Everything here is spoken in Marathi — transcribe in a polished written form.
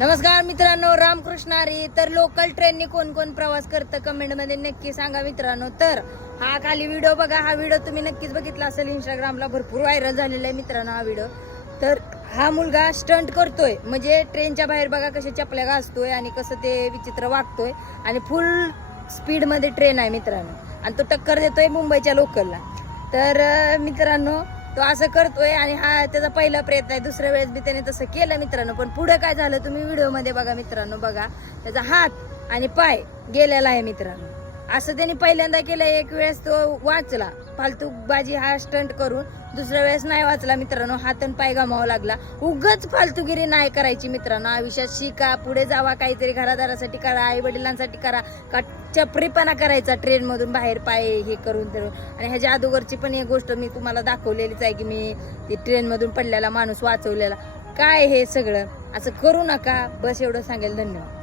नमस्कार मित्रांनो, रामकृष्ण हरी. तर लोकल ट्रेननी कोण कोण प्रवास करतं कमेंट मध्ये नक्की सांगा मित्रांनो. तर हा खाली व्हिडिओ बघा. हा व्हिडिओ तुम्ही नक्कीच बघितला असेल, इंस्टाग्रामला भरपूर व्हायरल झालेला आहे मित्रांनो हा व्हिडिओ. तर हा मुलगा स्टंट करतोय, म्हणजे ट्रेनच्या बाहेर बघा कशा चपल्या घासतोय आणि कसं ते विचित्र वागतोय आणि फुल स्पीड मध्ये ट्रेन आहे मित्रांनो, आणि तो टक्कर देतोय मुंबईच्या लोकलला. तर मित्रांनो तो असं करतोय आणि हा त्याचा पहिला प्रयत्न आहे. दुसऱ्या वेळेस बी त्याने तसं केलं मित्रांनो, पण पुढे काय झालं तुम्ही व्हिडिओ मध्ये बघा मित्रांनो. बघा त्याचा हात आणि पाय गेलेला आहे मित्रांनो. असं त्यांनी पहिल्यांदा केलं, एक वेळेस तो वाचला फालतू बाजी हा स्टंट करून, दुसऱ्या वेळेस नाही वाचला मित्रांनो, हात आणि पाय गमावा लागला. उगाच फालतूगिरी नाही करायची मित्रांनो. आयुष्यात शिका, पुढे जावा, काहीतरी घरादारासाठी करा, आई वडिलांसाठी करा, का चपरीपणा करायचा ट्रेन मधून बाहेर पाय हे करून तर. आणि ह्याच्या अगोदरची पण एक गोष्ट मी तुम्हाला दाखवलेलीच आहे की मी ती ट्रेन मधून पडलेला माणूस वाचवलेला. काय हे सगळं असं करू नका, बस एवढं सांगेल. धन्यवाद.